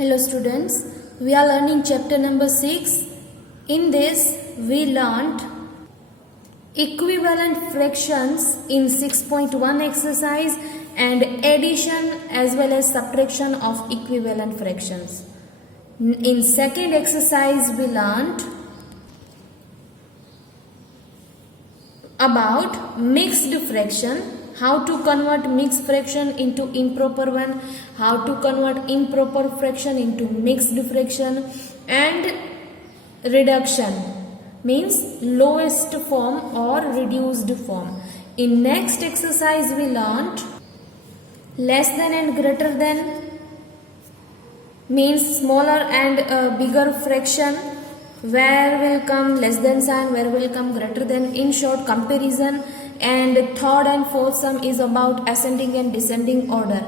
Hello students, we are learning chapter number 6. In this we learned equivalent fractions in 6.1 exercise and addition as well as subtraction of equivalent fractions. In second exercise we learned about mixed fraction, how to convert mixed fraction into improper one, how to convert improper fraction into mixed fraction, and reduction means lowest form or reduced form. In next exercise we learned less than and greater than means smaller and bigger fraction. Where will come less than sign, where will come greater than, in short comparison. And third and fourth sum is about ascending and descending order.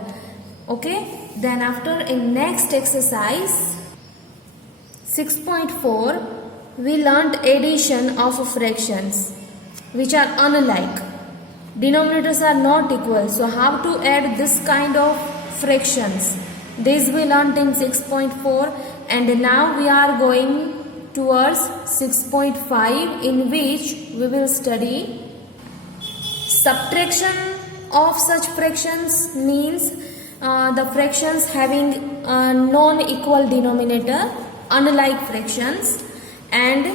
Okay, then after in next exercise 6.4 we learnt addition of fractions which are unlike, denominators are not equal, so how to add this kind of fractions, this we learnt in 6.4. and now we are going towards 6.5 in which we will study subtraction of such fractions, means the fractions having non-equal denominator, unlike fractions, and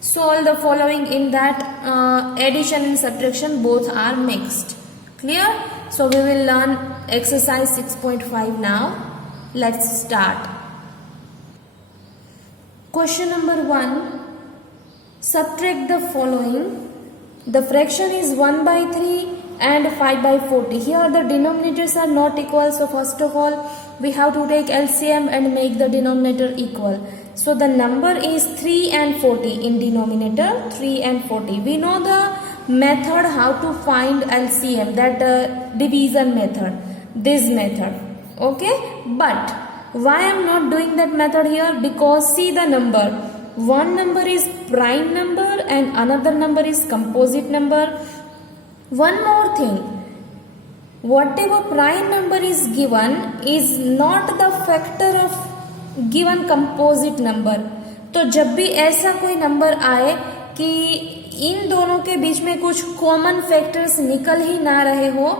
solve the following in that addition and subtraction both are mixed. Clear? So we will learn exercise 6.5 now. Let's start. Question number 1. Subtract the following. The fraction is 1 by 3 and 5 by 40. Here the denominators are not equal. So first of all we have to take LCM and make the denominator equal. So the number is 3 and 40 in denominator, 3 and 40. We know the method how to find LCM, that division method, this method. Okay, but why I am not doing that method here? Because see the number. One number is prime number and another number is composite number. One more thing, whatever prime number is given is not the factor of given composite number. तो जब भी ऐसा कोई number आए कि इन दोनों के बीच में कुछ कॉमन फैक्टर्स निकल ही ना रहे हो,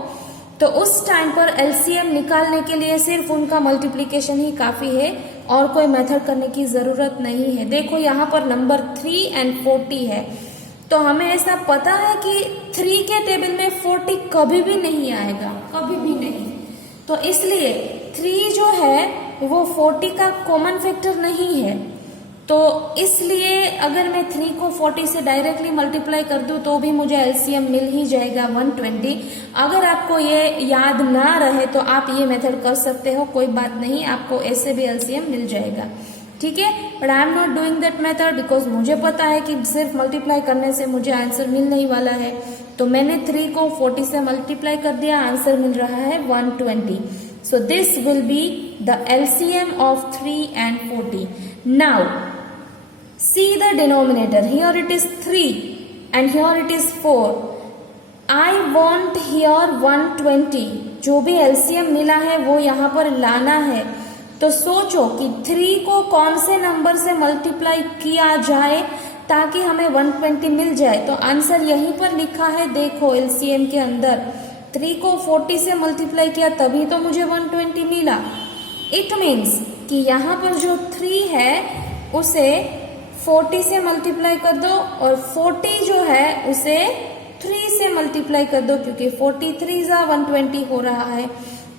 तो उस टाइम पर एलसीएम निकालने के लिए सिर्फ उनका मल्टीप्लिकेशन ही काफी है और कोई मेथड करने की जरूरत नहीं है. देखो यहाँ पर नंबर 3 and 40 है, तो हमें ऐसा पता है कि 3 के टेबल में 40 कभी भी नहीं आएगा, कभी भी नहीं. तो इसलिए 3 जो है वो 40 का कॉमन फैक्टर नहीं है. तो इसलिए अगर मैं 3 को 40 से डायरेक्टली मल्टीप्लाई कर दूं तो भी मुझे एलसीएम मिल ही जाएगा 120. अगर आपको ये याद ना रहे तो आप ये मेथड कर सकते हो, कोई बात नहीं, आपको ऐसे भी एलसीएम मिल जाएगा. ठीक है, but I am not doing that method because मुझे पता है कि सिर्फ मल्टीप्लाई करने से मुझे आंसर मिलने ही वाला है. तो मैंने 3 को 40 से मल्टीप्लाई कर दिया, आंसर मिल रहा है 120. So this will be the LCM of 3 and 40. Now see the denominator. Here it is 3 and here it is 4. I want here 120. जो भी LCM मिला है वो यहाँ पर लाना है. तो सोचो कि 3 को कौन से नंबर से मल्टीप्लाई किया जाए ताकि हमें 120 मिल जाए. तो आंसर यहीं पर लिखा है, देखो LCM के अंदर 3 को 40 से मल्टीप्लाई किया तभी तो मुझे 120 मिला. इट मीन्स कि यहाँ पर जो 3 है उसे 40 से मल्टीप्लाई कर दो और 40 जो है उसे 3 से मल्टीप्लाई कर दो, क्योंकि 43 जा 120 हो रहा है.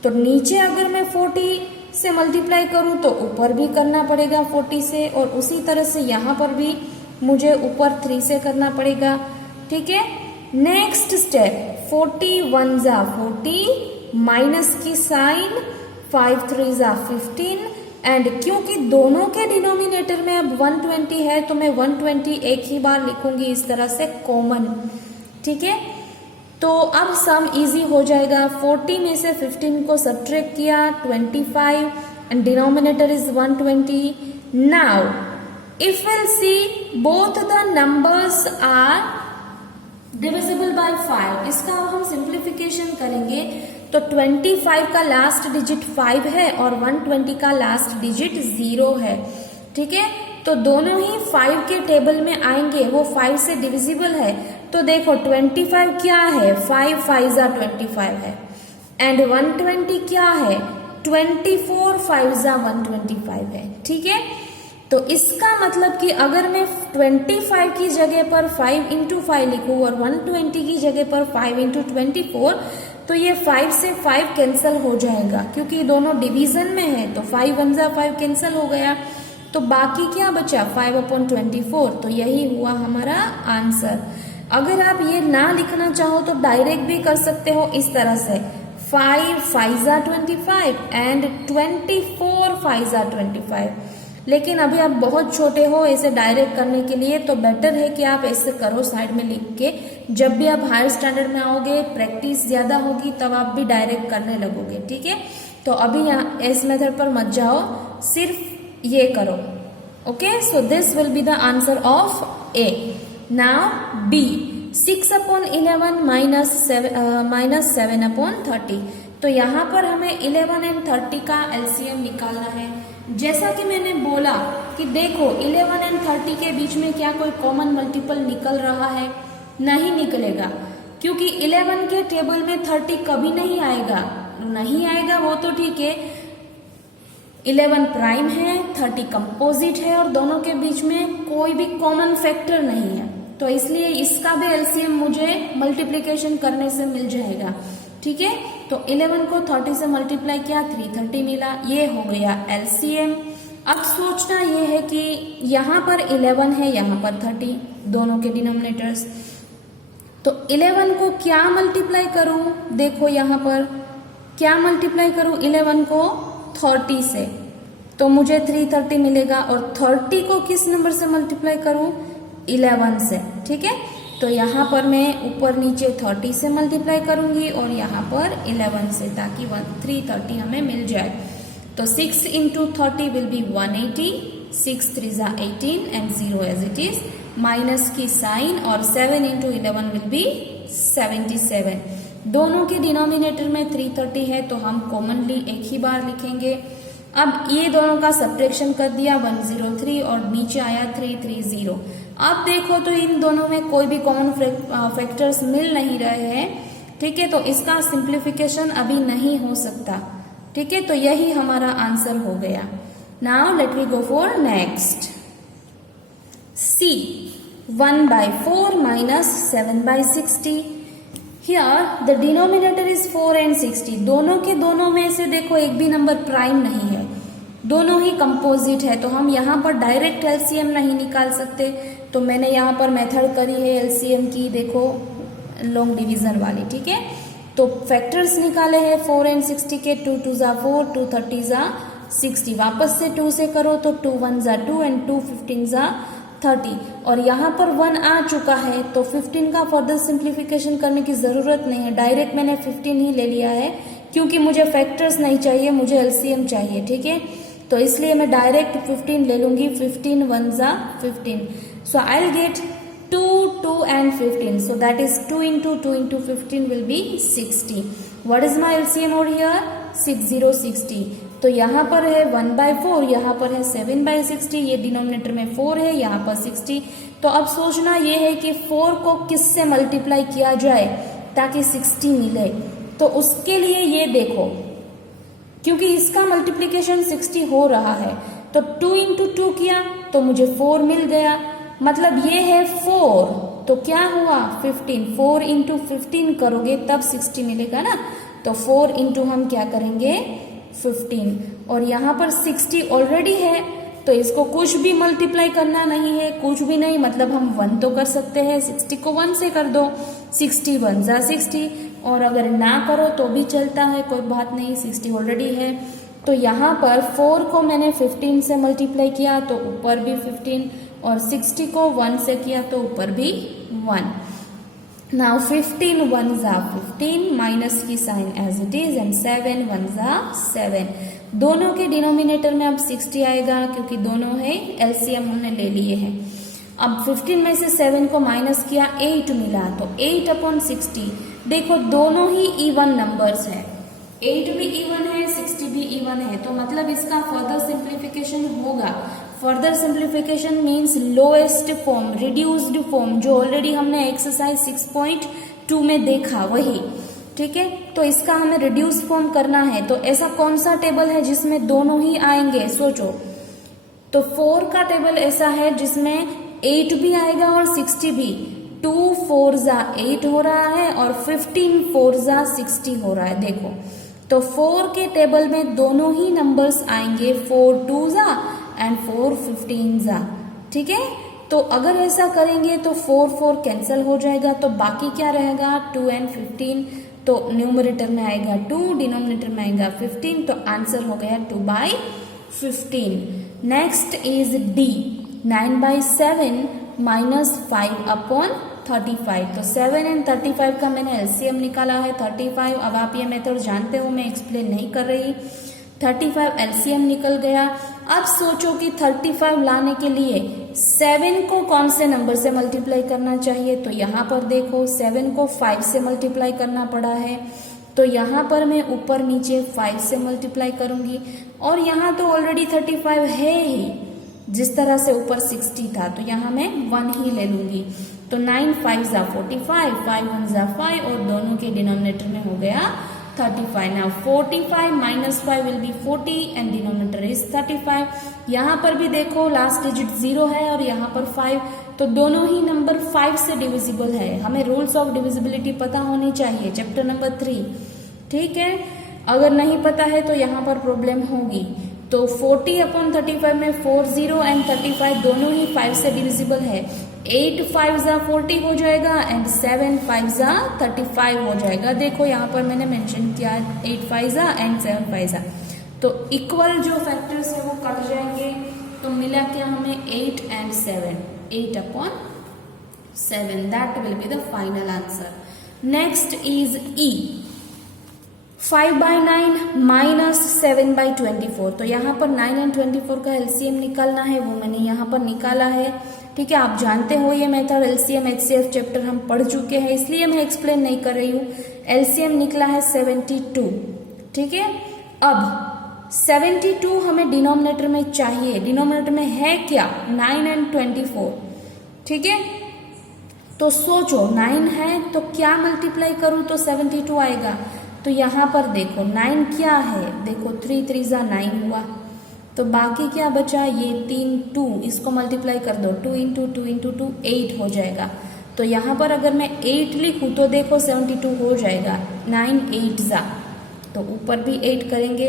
तो नीचे अगर मैं 40 से मल्टीप्लाई करूं तो ऊपर भी करना पड़ेगा 40 से, और उसी तरह से यहाँ पर भी मुझे ऊपर 3 से करना पड़ेगा. ठीक है, नेक्स्ट स्टेप 41 जा 40, माइनस की साइन, 5 3 जा 15, एंड क्योंकि दोनों के डिनोमिनेटर में अब 120 है तो मैं 120 एक ही बार लिखूंगी इस तरह से कॉमन. ठीक है, तो अब सम इजी हो जाएगा. 40 में से 15 को सब्ट्रैक्ट किया 25 and denominator is 120. Now if will see both the numbers are divisible by 5. इसका अब हम सिंप्लीफिकेशन करेंगे तो 25 का लास्ट डिजिट 5 है और 120 का लास्ट डिजिट 0 है। ठीक है, तो दोनों ही 5 के टेबल में आएंगे, वो 5 से डिविजिबल है। तो देखो 25 क्या है, 5 5 25 है, एंड 120 क्या है, 24 5 125 है। ठीक है, तो इसका मतलब कि अगर मैं 25 की जगह पर 5 इंटू 5 लिखूं और 120 की जगह पर 5 इंटू 24, तो ये 5 से 5 कैंसल हो जाएगा क्योंकि दोनों डिवीजन में है, तो 5 1 5 कैंसल हो गया। तो बाकी क्या बचा, 5/24। तो यही हुआ हमारा आंसर। अगर आप ये ना लिखना चाहो तो डायरेक्ट भी कर सकते हो इस तरह से, 5 5 25 एंड 24 5 25। लेकिन अभी आप बहुत छोटे हो ऐसे डायरेक्ट करने के लिए, तो बेटर है कि आप ऐसे करो साइड में लिख के। जब भी आप हायर स्टैंडर्ड में आओगे, प्रैक्टिस ज्यादा होगी, तब आप भी डायरेक्ट करने लगोगे। ठीक है, तो अभी यहाँ इस मेथड पर मत जाओ, सिर्फ ये करो। Okay, so this will be the answer of A. Now B, 6/11 minus 7/30। तो यहाँ पर हमें 11 एंड 30 का एलसीएम निकालना है। जैसा कि मैंने बोला कि देखो 11 एंड 30 के बीच में क्या कोई कॉमन मल्टीपल निकल रहा है, नहीं निकलेगा, क्योंकि 11 के टेबल में 30 कभी नहीं आएगा। नहीं आएगा वो तो ठीक है, 11 प्राइम है, 30 कंपोजिट है और दोनों के बीच में कोई भी कॉमन फैक्टर नहीं है, तो इसलिए इसका भी एलसीएम मुझे मल्टीप्लिकेशन करने से मिल जाएगा। ठीक है, तो 11 को 30 से मल्टीप्लाई किया, 330 मिला, ये हो गया एलसीएम। अब सोचना ये है कि यहाँ पर 11 है, यहाँ पर 30, दोनों के डिनोमिनेटर्स, तो 11 को क्या मल्टीप्लाई करूं, देखो यहाँ पर क्या मल्टीप्लाई करूं 11 को 30 से, तो मुझे 330 मिलेगा, और 30 को किस नंबर से मल्टीप्लाई करूं, 11 से। ठीक है, तो यहाँ पर मैं ऊपर नीचे 30 से मल्टीप्लाई करूंगी और यहाँ पर 11 से, ताकि 330 हमें मिल जाए। तो 6 into 30 will be 180, 6 3 18 and 0 as it is, minus की साइन, और 7 इंटू 11 विल बी 77। दोनों के डिनोमिनेटर में 330 है, तो हम कॉमनली एक ही बार लिखेंगे। अब ये दोनों का सब्ट्रैक्शन कर दिया, 103 और नीचे आया 330। अब देखो तो इन दोनों में कोई भी कॉमन फैक्टर्स मिल नहीं रहे हैं। ठीक है, तो इसका सिंप्लीफिकेशन अभी नहीं हो सकता। ठीक है, तो यही हमारा आंसर हो गया। Now let we go for next. C, 1/4 minus 7/60। Here the denominator is 4 and 60। दोनों के दोनों में से देखो एक भी नंबर प्राइम नहीं है, दोनों ही कंपोजिट है, तो हम यहाँ पर डायरेक्ट एलसीएम नहीं निकाल सकते। तो मैंने यहाँ पर मेथड करी है एलसीएम की, देखो लॉन्ग डिवीजन वाली। ठीक है, तो फैक्टर्स निकाले हैं 4 एंड 60 के, 2 2 4, 2 30 60। वापस से 2 से करो तो 2 1 2 एंड 2 15 30, और यहाँ पर 1 आ चुका है, तो 15 का फर्दर सिंप्लीफिकेशन करने की जरूरत नहीं है, डायरेक्ट मैंने 15 ही ले लिया है, क्योंकि मुझे फैक्टर्स नहीं चाहिए, मुझे एलसीएम चाहिए। ठीक है, तो इसलिए मैं डायरेक्ट 15 ले लूंगी, 15 1 15। सो I will get 2 2 and 15, so that is 2 into 2 into 15 will be 60. What is my LCM over here? 6060. तो यहाँ पर है 1/4, यहाँ पर है 7/60, ये डिनोमिनेटर में 4 है, यहाँ पर 60। तो अब सोचना ये है कि 4 को किससे मल्टीप्लाई किया जाए ताकि 60 मिले। तो उसके लिए ये देखो, क्योंकि इसका मल्टीप्लीकेशन 60 हो रहा है, तो 2 into 2 किया तो मुझे 4 मिल गया, मतलब ये है 4, तो क्या हुआ 15। 4 into 15 करोगे तब 60 मिलेगा ना, तो 4 into हम क्या करेंगे 15, और यहाँ पर 60 ऑलरेडी है, तो इसको कुछ भी मल्टीप्लाई करना नहीं है, कुछ भी नहीं, मतलब हम 1 तो कर सकते हैं, 60 को 1 से कर दो, 60 1 60, और अगर ना करो तो भी चलता है, कोई बात नहीं, 60 ऑलरेडी है। तो यहाँ पर 4 को मैंने 15 से मल्टीप्लाई किया तो ऊपर भी 15, और 60 को 1 से किया तो ऊपर भी 1। नाउ 15 1 15, माइनस की sign as it is, and 7 1 7। दोनों के डिनोमिनेटर में अब 60 आएगा, क्योंकि दोनों है एलसीएम हमने ले लिए हैं। अब 15 में से 7 को माइनस किया, 8 मिला, तो 8/60। देखो दोनों ही इवन नंबर्स है, 8 भी इवन है, 60 भी इवन है, तो मतलब इसका फर्दर सिंप्लीफिकेशन होगा। Further simplification means lowest form, reduced form, जो ऑलरेडी हमने एक्सरसाइज 6.2 में देखा वही, ठीक है। तो इसका हमें रिड्यूस फॉर्म करना है, तो ऐसा कौन सा टेबल है जिसमें दोनों ही आएंगे, सोचो। तो 4 का टेबल ऐसा है जिसमें 8 भी आएगा और 60 भी। 2 4 जा 8 हो रहा है और 15 4 जा 60 हो रहा है, देखो। तो 4 के टेबल में दोनों ही नंबर्स आएंगे, 4 2 जा एंड 4 15 जा, ठीक है। तो अगर ऐसा करेंगे तो 4 4 कैंसिल हो जाएगा, तो बाकी क्या रहेगा, 2 एंड 15। तो न्यूमरेटर में आएगा 2, डिनोमिनेटर में आएगा 15, तो आंसर हो गया 2/15। Next is D, 9/7 minus 5/35। तो 7 एंड 35 का मैंने एलसीएम निकाला है 35। अब आप ये मेथड जानते हो, मैं एक्सप्लेन नहीं कर रही। 35 एलसीएम निकल गया। अब सोचो कि 35 लाने के लिए 7 को कौन से नंबर से मल्टीप्लाई करना चाहिए, तो यहाँ पर देखो 7 को 5 से मल्टीप्लाई करना पड़ा है, तो यहाँ पर मैं ऊपर नीचे 5 से मल्टीप्लाई करूंगी, और यहाँ तो ऑलरेडी 35 है ही, जिस तरह से ऊपर 60 था, तो यहाँ मैं 1 ही ले लूंगी। तो 9 5 जा 45, 5 1 जा 5, और दोनों के डिनोमिनेटर में हो गया 35। Now 45 minus 5 will B 40 and denominator is 35। यहाँ पर भी देखो लास्ट डिजिट 0 है और यहाँ पर 5, तो दोनों ही नंबर 5 से डिविजिबल है। हमें रूल्स ऑफ डिविजिबिलिटी पता होनी चाहिए, चैप्टर नंबर 3, ठीक है। अगर नहीं पता है तो यहाँ पर प्रॉब्लम होगी। तो 40/35 में 40 एंड 35 दोनों ही 5 से डिविजिबल है। 8 5 जा 40 हो जाएगा एंड 7 5 जा 35 हो जाएगा। देखो यहाँ पर मैंने मेंशन किया 8 5 जा एंड 7 5 जा, तो इक्वल जो फैक्टर्स है वो कट जाएंगे, तो मिला क्या हमें 8 and 7, 8/7, that will be the final answer. Next is E, 5/9 minus 7/24। तो यहाँ पर 9 एंड 24 का एलसीएम निकालना है, वो मैंने यहाँ पर निकाला है, ठीक है। आप जानते हो ये मेथड, एलसीएम एचसीएफ चैप्टर हम पढ़ चुके हैं, इसलिए मैं एक्सप्लेन नहीं कर रही हूँ। एलसीएम निकला है 72, ठीक है। अब 72 हमें डिनोमिनेटर में चाहिए, डिनोमिनेटर में है क्या, 9 एंड 24, ठीक है। तो सोचो 9 है तो क्या मल्टीप्लाई करूं तो 72 आएगा। तो यहाँ पर देखो 9 क्या है, देखो 3 3 जा 9 हुआ, तो बाकी क्या बचा, ये 3 2, इसको मल्टीप्लाई कर दो, 2 इंटू 2 इंटू 2 8 हो जाएगा। तो यहाँ पर अगर मैं 8 लिखूँ तो देखो 72 हो जाएगा, 9 8 जा, तो ऊपर भी 8 करेंगे।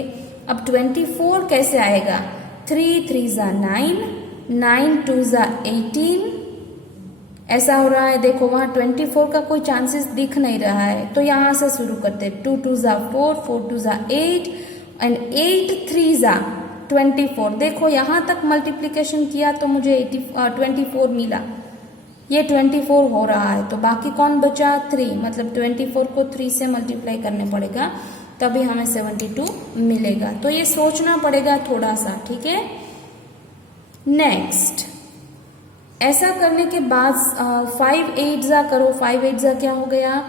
अब 24 कैसे आएगा, 3 3 जा 9, 9 2 जा 18, ऐसा हो रहा है। देखो वहां 24 का कोई चांसेस दिख नहीं रहा है, तो यहां से शुरू करते, 2 2 जा 4, 4 2 जा 8 एंड 8 3 जा 24। देखो यहां तक मल्टीप्लिकेशन किया तो मुझे 24 मिला, ये 24 हो रहा है, तो बाकी कौन बचा, 3, मतलब 24 को 3 से मल्टीप्लाई करने पड़ेगा, तभी हमें 72 मिलेगा। तो ये सोचना पड़ेगा थोड़ा सा, ठीक है। नेक्स्ट, ऐसा करने के बाद 5 8 जा करो, 5 8 जा क्या हो गया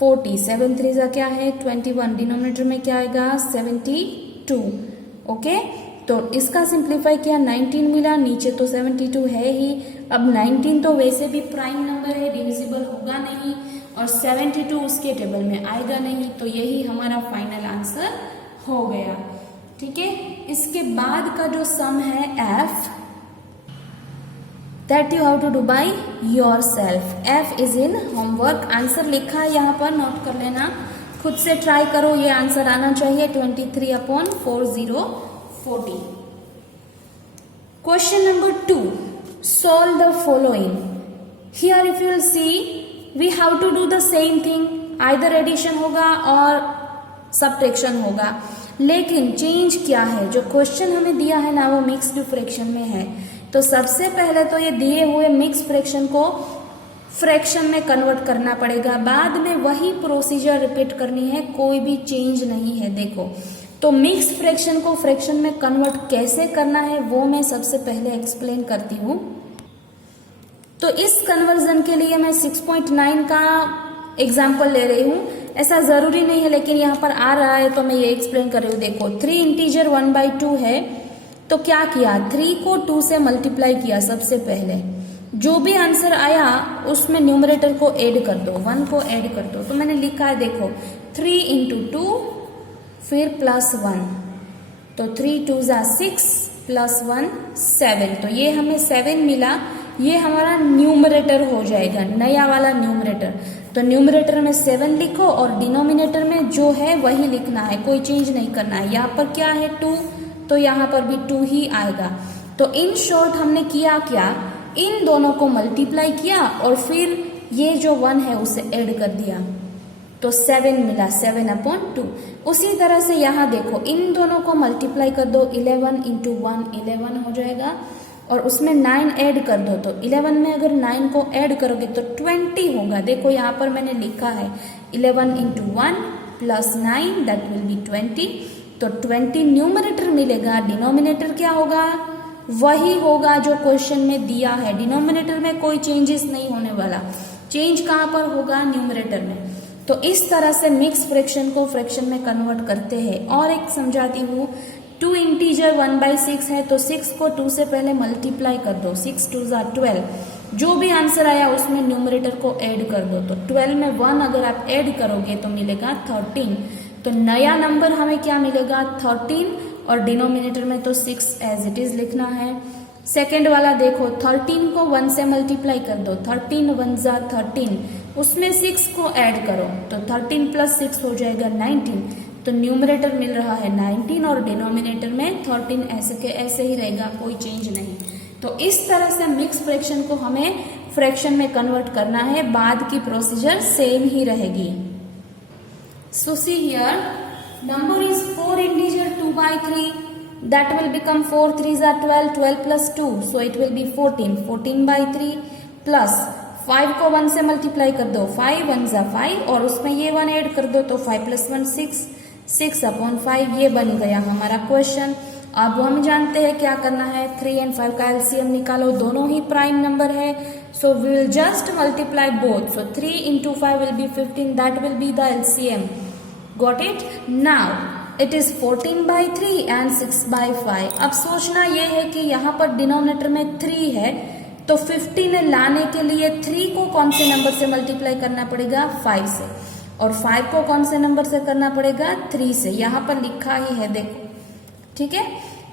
40, 7 3 जा क्या है 21, डिनोमिनेटर में क्या आएगा 72, ओके। तो इसका सिंप्लीफाई किया 19 मिला, नीचे तो 72 है ही। अब 19 तो वैसे भी प्राइम नंबर है, डिविजिबल होगा नहीं, और 72 उसके टेबल में आएगा नहीं, तो यही हमारा फाइनल आंसर हो गया, ठीक है। इसके बाद का जो सम है F, that you have to do by yourself. F is in homework. Answer लिखा है यहाँ पर, नोट कर लेना, खुद से ट्राई करो, ये आंसर आना चाहिए 23/4040। Question number 2, solve the following. Here if you will see, we have to do the same thing, either addition होगा और subtraction होगा, लेकिन चेंज क्या है, जो क्वेश्चन हमें दिया है ना वो मिक्स्ड फ्रैक्शन में है। तो सबसे पहले तो ये दिए हुए मिक्स फ्रैक्शन को फ्रैक्शन में कन्वर्ट करना पड़ेगा, बाद में वही प्रोसीजर रिपीट करनी है, कोई भी चेंज नहीं है। देखो तो मिक्स फ्रैक्शन को फ्रैक्शन में कन्वर्ट कैसे करना है वो मैं सबसे पहले एक्सप्लेन करती हूँ। तो इस कन्वर्जन के लिए मैं 6.9 का एग्जाम्पल ले रही हूँ। ऐसा जरूरी नहीं है, लेकिन यहाँ पर आ रहा है तो मैं ये एक्सप्लेन कर रही हूँ। देखो 3 इंटीजर 1/2 है, तो क्या किया, 3 को 2 से मल्टीप्लाई किया सबसे पहले। जो भी आंसर आया उसमें न्यूमरेटर को ऐड कर दो, 1 को ऐड कर दो। तो मैंने लिखा है देखो 3 इंटू 2 फिर प्लस 1, तो 3 2 ज़ा 6 प्लस 1 7, तो ये हमें 7 मिला। ये हमारा न्यूमरेटर हो जाएगा, नया वाला न्यूमरेटर। तो न्यूमरेटर में 7 लिखो और डिनोमिनेटर में जो है वही लिखना है, कोई चेंज नहीं करना है। यहाँ पर क्या है 2, तो यहाँ पर भी 2 ही आएगा। तो इन शॉर्ट हमने किया क्या, इन दोनों को मल्टीप्लाई किया और फिर ये जो 1 है उसे ऐड कर दिया, तो 7 मिला, 7/2। उसी तरह से यहाँ देखो इन दोनों को मल्टीप्लाई कर दो, 11 इंटू 1 11 हो जाएगा, और उसमें 9 ऐड कर दो, तो 11 में अगर 9 को ऐड करोगे तो 20 होगा। देखो यहाँ पर मैंने लिखा है 11 into 1 plus 9 that will B 20, तो 20 न्यूमरेटर मिलेगा। डिनोमिनेटर क्या होगा, वही होगा जो क्वेश्चन में दिया है। डिनोमिनेटर में कोई चेंजेस नहीं होने वाला, चेंज कहाँ पर होगा, न्यूमरेटर में। तो इस तरह से मिक्स फ्रैक्शन को फ्रैक्शन में कन्वर्ट करते हैं। और एक समझाती हूँ, 2 इंटीजर 1/6 है, तो 6 को 2 से पहले मल्टीप्लाई कर दो, 6 2 ज़ा 12। जो भी आंसर आया उसमें न्यूमरेटर को ऐड कर दो, तो 12 में 1 अगर आप ऐड करोगे तो मिलेगा 13। तो नया नंबर हमें क्या मिलेगा, 13, और डिनोमिनेटर में तो 6 एज इट इज लिखना है। सेकेंड वाला देखो 13 को 1 से मल्टीप्लाई कर दो, 13 1 ज़ा 13, उसमें 6 को ऐड करो, तो 13 प्लस 6 हो जाएगा 19। तो न्यूमरेटर मिल रहा है 19 और डिनोमिनेटर में 13 ऐसे के ऐसे ही रहेगा, कोई चेंज नहीं। तो इस तरह से मिक्स फ्रैक्शन को हमें फ्रैक्शन में कन्वर्ट करना है, बाद की प्रोसीजर सेम ही रहेगी। So see here, number is 4 integer 2/3, that will become 4 3 ज़ा 12, 12 plus 2, so it will be 14, 14/3 plus 5 को 1 से मल्टीप्लाई कर दो, 5 1 ज़ा 5, और उसमें ये 1 ऐड कर दो, तो 5 + 1 6, 6/5। ये बन गया हमारा क्वेश्चन। अब हम जानते हैं क्या करना है, 3 और 5 का एलसीएम निकालो, दोनों ही प्राइम नंबर है, so we will just multiply both. So 3 into 5 will be 15, that will be the LCM. Got it? Now it is 14/3 and 6/5। अब सोचना यह है कि यहाँ पर डिनोमिनेटर में 3 है, तो 15 लाने के लिए 3 को कौन से नंबर से मल्टीप्लाई करना पड़ेगा, 5 से, और 5 को कौन से नंबर से करना पड़ेगा, 3 से। यहाँ पर लिखा ही है देखो, ठीक है।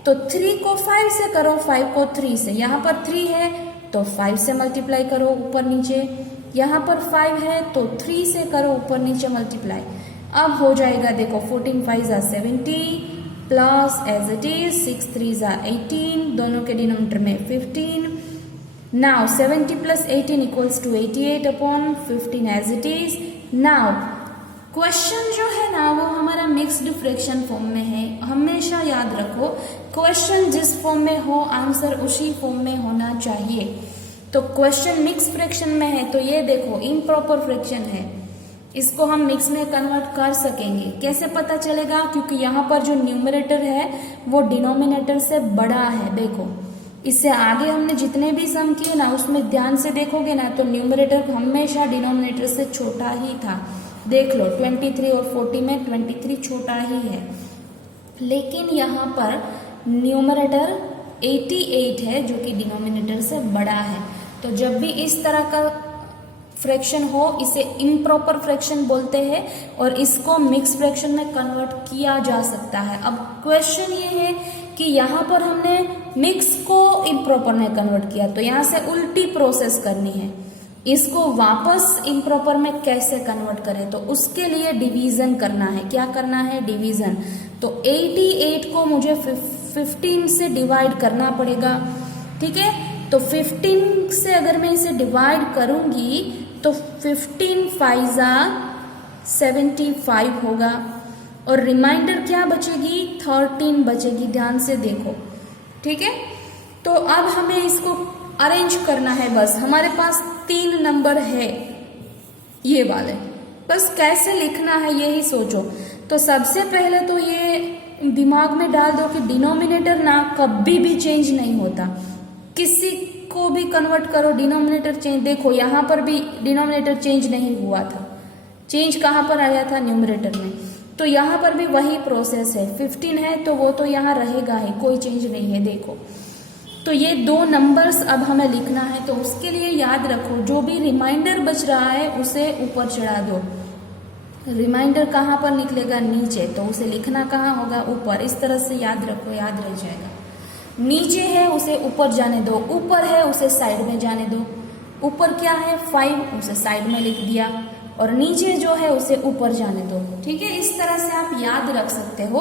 तो 3 को 5 से करो, 5 को 3 से। यहाँ पर 3 है तो 5 से मल्टीप्लाई करो ऊपर नीचे, यहाँ पर 5 है तो 3 से करो ऊपर नीचे मल्टीप्लाई। अब हो जाएगा देखो 14 5 ज़ा 70 प्लस एज इट इज 6 3 ज़ा 18, दोनों के डिनोमिनेटर में 15। Now 70 plus 18 equals to 88/15 as it is. Now question जो है ना वो हमारा मिक्स्ड फ्रैक्शन फॉर्म में है। हमेशा याद रखो, क्वेश्चन जिस फॉर्म में हो आंसर उसी फॉर्म में होना चाहिए। तो क्वेश्चन मिक्स फ्रैक्शन में है, तो ये देखो इम्प्रॉपर फ्रैक्शन है, इसको हम मिक्स में कन्वर्ट कर सकेंगे। कैसे पता चलेगा, क्योंकि यहाँ पर जो न्यूमरेटर है वो डिनोमिनेटर से बड़ा है। देखो इससे आगे हमने जितने भी सम किए ना उसमें ध्यान से देखोगे ना तो न्यूमरेटर हमेशा डिनोमिनेटर से छोटा ही था। देख लो 23 और 40 में 23 छोटा ही है, लेकिन यहाँ पर न्यूमरेटर 88 है जो कि डिनोमिनेटर से बड़ा है। तो जब भी इस तरह का फ्रैक्शन हो इसे इम्प्रॉपर फ्रैक्शन बोलते हैं और इसको मिक्स फ्रैक्शन में कन्वर्ट किया जा सकता है। अब क्वेश्चन ये है कि यहाँ पर हमने मिक्स को इम्प्रॉपर में कन्वर्ट किया, तो यहाँ से उल्टी प्रोसेस करनी है, इसको वापस इम्प्रॉपर में कैसे कन्वर्ट करें, तो उसके लिए डिवीजन करना है। क्या करना है, डिवीजन। तो 88 को मुझे 15 से डिवाइड करना पड़ेगा, ठीक है। तो 15 से अगर मैं इसे डिवाइड करूंगी तो 15 5 ज़ा 75 होगा और रिमाइंडर क्या बचेगी, 13 बचेगी। ध्यान से देखो, ठीक है। तो अब हमें इसको अरेंज करना है। बस हमारे पास 3 नंबर है ये वाले, बस कैसे लिखना है यही सोचो। तो सबसे पहले तो ये दिमाग में डाल दो कि डिनोमिनेटर ना कभी भी चेंज नहीं होता, किसी को भी कन्वर्ट करो डिनोमिनेटर चेंज। देखो यहाँ पर भी डिनोमिनेटर चेंज नहीं हुआ था, चेंज कहाँ पर आया था, न्यूमरेटर में। तो यहाँ पर भी वही प्रोसेस है, 15 है तो वो तो यहाँ रहेगा ही, कोई चेंज नहीं है। देखो तो ये दो नंबर्स अब हमें लिखना है, तो उसके लिए याद रखो जो भी रिमाइंडर बच रहा है उसे ऊपर चढ़ा दो। रिमाइंडर कहाँ पर निकलेगा, नीचे, तो उसे लिखना कहाँ होगा, ऊपर। इस तरह से याद रखो, याद रह जाएगा। नीचे है उसे ऊपर जाने दो, ऊपर है उसे साइड में जाने दो। ऊपर क्या है 5, उसे साइड में लिख दिया, और नीचे जो है उसे ऊपर जाने दो। ठीक है, इस तरह से आप याद रख सकते हो,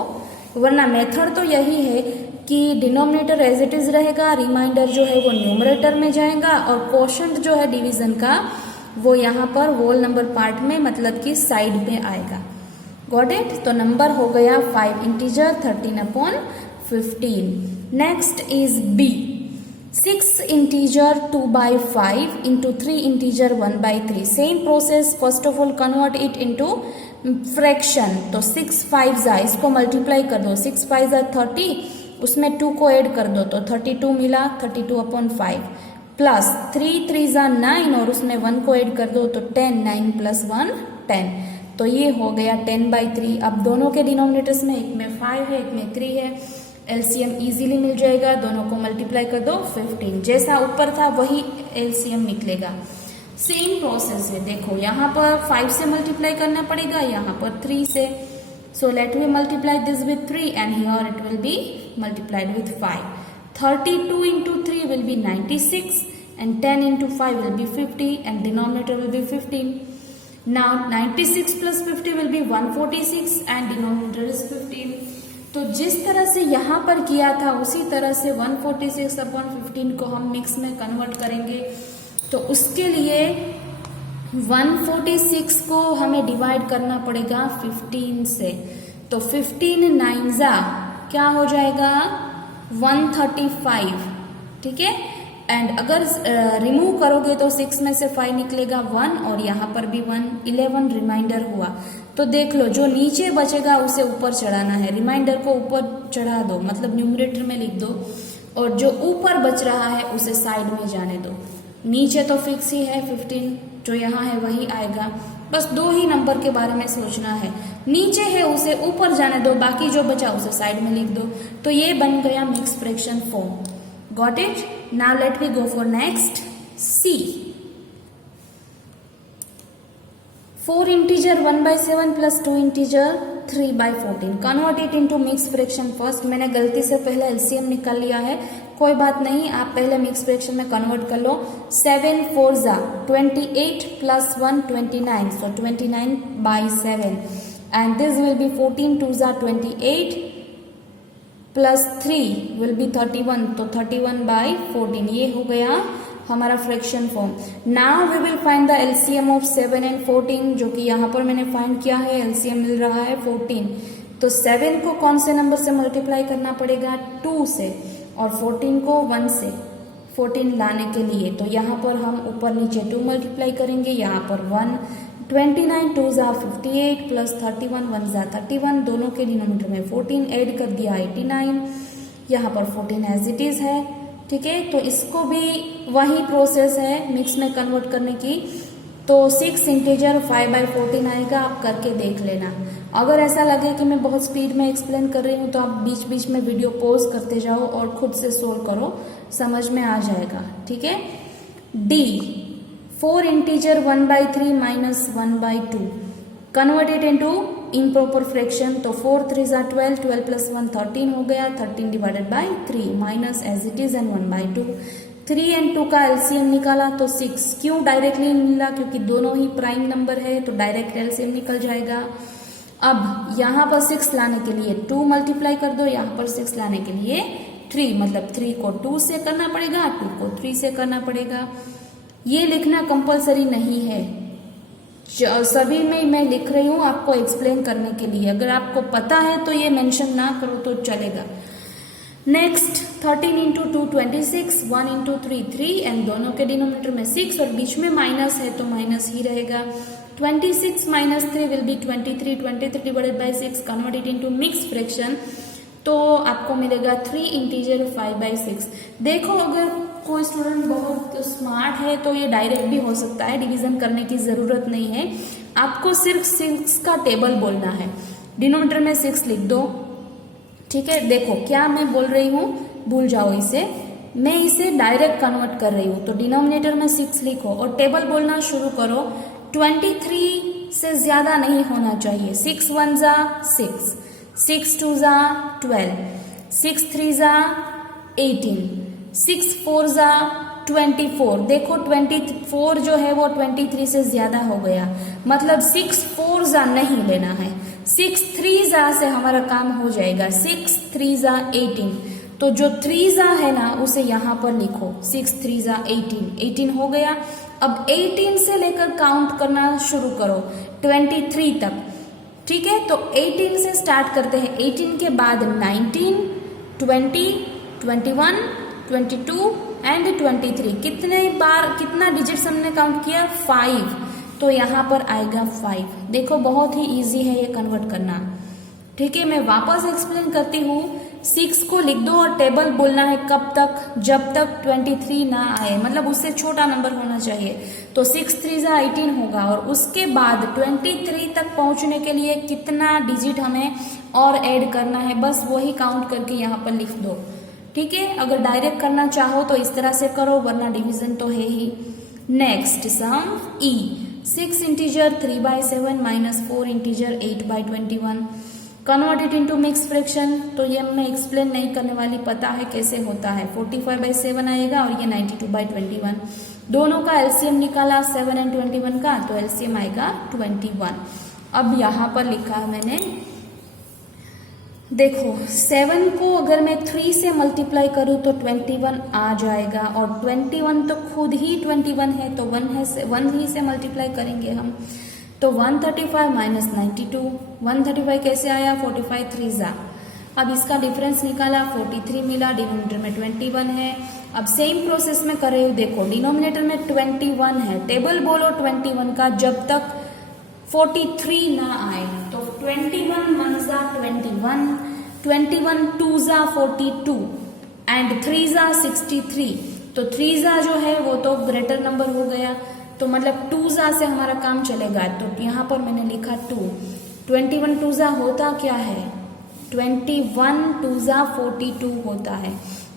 वरना मेथड तो यही है कि डिनोमिनेटर एज इट इज रहेगा, रिमाइंडर जो है वो न्यूमरेटर में जाएगा, और क्वोशंट जो है डिवीजन का वो यहाँ पर होल नंबर पार्ट में, मतलब कि साइड में आएगा। Got it. तो नंबर हो गया 5 integer 13/15। Next is B, 6 integer 2/5 into 3 integer 1/3। Same process, first of all convert it into fraction. तो 6 5 इसको मल्टीप्लाई कर दो, 6 5 30, उसमें 2 को ऐड कर दो तो 32 मिला, 32/5 प्लस 3 3 9, और उसमें 1 को ऐड कर दो तो 10, 9 + 1 10। तो ये हो गया 10/3। अब दोनों के डिनोमिनेटर्स में, एक में 5 है एक में 3 है, एलसीएम इजीली मिल जाएगा, दोनों को मल्टीप्लाई कर दो 15। जैसा ऊपर था वही एलसीएम निकलेगा। सेम प्रोसेस है, देखो यहाँ पर 5 से मल्टीप्लाई करना पड़ेगा, यहाँ पर 3 से। So let we multiply this with 3 and here it will be multiplied with 5। 32 into 3 will be 96 and 10 into 5 will be 50 and denominator will be 15. Now 96 plus 50 will be 146 and denominator is 15. तो जिस तरह से यहाँ पर किया था उसी तरह से 146/15 को हम मिक्स में कन्वर्ट करेंगे। तो उसके लिए 146 को हमें डिवाइड करना पड़ेगा 15 से। तो 15 9 क्या हो जाएगा 135। ठीक है, एंड अगर रिमूव करोगे तो 6 में से 5 निकलेगा 1, और यहाँ पर भी 1, 11 रिमाइंडर हुआ। तो देख लो जो नीचे बचेगा उसे ऊपर चढ़ाना है, रिमाइंडर को ऊपर चढ़ा दो, मतलब न्यूमरेटर में लिख दो, और जो ऊपर बच रहा है उसे साइड में जाने दो। नीचे तो फिक्स ही है 15, जो यहाँ है वही आएगा। बस दो ही नंबर के बारे में सोचना है, नीचे है उसे ऊपर जाने दो, बाकी जो बचा उसे साइड में लिख दो। तो ये बन गया mix fraction form. Got it. Now let we go for next, C. 4 integer 1/7 plus 2 integer 3/14। Convert it into mix fraction first. मैंने गलती से पहले एलसीएम निकाल लिया है, कोई बात नहीं, आप पहले मिक्स फ्रैक्शन में कन्वर्ट कर लो। 7 4 28 plus 1 29, so 29/7 and this will be 14 2 28 plus 3 will be 31, तो 31/14। ये हो गया हमारा fraction form. Now we will find the LCM of 7 and 14, जो कि यहाँ पर मैंने फाइंड किया है, एलसीएम मिल रहा है 14। तो 7 को कौन से नंबर से मल्टीप्लाई करना पड़ेगा, 2 से, और 14 को 1 से 14 लाने के लिए। तो यहाँ पर हम ऊपर नीचे 2 मल्टीप्लाई करेंगे, यहाँ पर 1, 29 2 58 प्लस 31 1 31, दोनों के डिनोमिनेटर में 14 ऐड कर दिया 89, यहाँ पर 14 एज इट इज है। ठीक है, तो इसको भी वही प्रोसेस है मिक्स में कन्वर्ट करने की। तो 6 इंटीजर 5/14 आएगा, आप करके देख लेना। अगर ऐसा लगे कि मैं बहुत स्पीड में एक्सप्लेन कर रही हूँ तो आप बीच बीच में वीडियो पॉज करते जाओ और खुद से सोल्व करो, समझ में आ जाएगा। ठीक है। D, 4 integer 1/3 minus 1/2। Convert it into improper fraction. तो 4 3 12, 12 प्लस 1 13 हो गया, 13 divided by 3 minus as it is and 1/2। 3 and 2 का एलसीएम निकाला तो 6। क्यों डायरेक्टली मिला, क्योंकि दोनों ही प्राइम नंबर है तो डायरेक्ट एलसीएम निकल जाएगा। अब यहाँ पर 6 लाने के लिए 2 मल्टीप्लाई कर दो, यहाँ पर 6 लाने के लिए 3, मतलब 3 को 2 से करना पड़ेगा, 2 को 3 से करना पड़ेगा। ये लिखना कंपलसरी नहीं है, सभी में मैं लिख रही हूँ आपको एक्सप्लेन करने के लिए। अगर आपको पता है तो ये मेंशन ना करो तो चलेगा। नेक्स्ट 13 इंटू 2 26, 1 इंटू 3 3, एंड दोनों के डिनोमिनेटर में 6 और बीच में माइनस है तो माइनस ही रहेगा। 26 minus 3 will B 23, 23 divided by 6, convert it into mix fraction. तो आपको मिलेगा 3 इंटीजर 5/6। देखो अगर कोई स्टूडेंट बहुत स्मार्ट है तो ये डायरेक्ट भी हो सकता है, डिवीजन करने की ज़रूरत नहीं है। आपको सिर्फ 6 का टेबल बोलना है। डिनोमिनेटर में 6 लिख दो, ठीक है। देखो क्या मैं बोल रही हूँ, भूल जाओ इसे, मैं इसे डायरेक्ट कन्वर्ट कर रही हूँ। तो डिनोमिनेटर में 6 लिखो और टेबल बोलना शुरू करो। 23 से ज़्यादा नहीं होना चाहिए। 6 1 जा 6, 6 2 जा 12, 6 3 जा 18, 6 4 जा 24। देखो 24 जो है वो 23 से ज्यादा हो गया, मतलब 6 4 जा नहीं लेना है, 6 3 जा से हमारा काम हो जाएगा। 6 3 जा 18, तो जो 3 जा है ना उसे यहाँ पर लिखो। 6 3 जा 18, 18 हो गया। अब 18 से लेकर काउंट करना शुरू करो 23 तक, ठीक है। तो 18 से स्टार्ट करते हैं, 18 के बाद 19, 20, 21, 22 एंड 23। कितने बार, कितना डिजिट्स हमने काउंट किया? 5, तो यहाँ पर आएगा 5। देखो बहुत ही इजी है ये कन्वर्ट करना, ठीक है। मैं वापस एक्सप्लेन करती हूँ। 6 को लिख दो और टेबल बोलना है कब तक? जब तक 23 ना आए, मतलब उससे छोटा नंबर होना चाहिए। तो 6 3 जा 18 होगा और उसके बाद 23 तक पहुंचने के लिए कितना डिजिट हमें और ऐड करना है, बस वही काउंट करके यहाँ पर लिख दो, ठीक है। अगर डायरेक्ट करना चाहो तो इस तरह से करो, वरना डिवीजन तो है ही। Next sum E, 6 integer 3/7 minus 4 integer 8/21, convert it into mix fraction. तो ये मैं एक्सप्लेन नहीं करने वाली, पता है कैसे होता है। 45/7 आएगा और ये 92/21। दोनों का एलसीएम निकाला 7 एंड 21 का, तो एलसीएम आएगा 21। अब यहाँ पर लिखा है मैंने, देखो 7 को अगर मैं 3 से मल्टीप्लाई करूँ तो 21 आ जाएगा, और 21 तो खुद ही 21 है, तो 1 ही से मल्टीप्लाई करेंगे हम। तो 135 माइनस 92, 135 कैसे आया? 45 3 जा। अब इसका डिफरेंस निकाला, 43 मिला, डिनोमिनेटर में 21 है। अब सेम प्रोसेस में कर रही हूँ। देखो डिनोमिनेटर में 21 है, टेबल बोलो 21 का जब तक 43 ना आए। तो 21 1 जा 21, 21 2 जा 42 एंड 3 जा 63। तो 3 जा जो है वो तो ग्रेटर नंबर हो गया, तो मतलब 2 जा से हमारा काम चलेगा। तो यहाँ पर मैंने लिखा 2। 21 2 जा होता क्या है? 21 2 जा 42 होता है।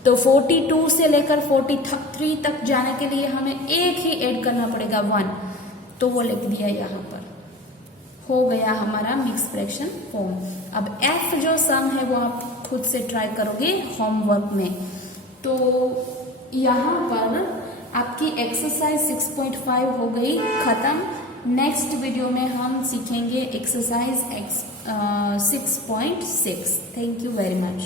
तो 42 से लेकर 43 तक जाने के लिए हमें एक ही ऐड करना पड़ेगा 1, तो वो लिख दिया यहाँ पर। हो गया हमारा मिक्स फ्रैक्शन फॉर्म। अब एफ जो सम है वो आप खुद से ट्राई करोगे होमवर्क में। तो यहाँ पर आपकी एक्सरसाइज 6.5 हो गई खत्म। नेक्स्ट वीडियो में हम सीखेंगे exercise 6.6। Thank you very much.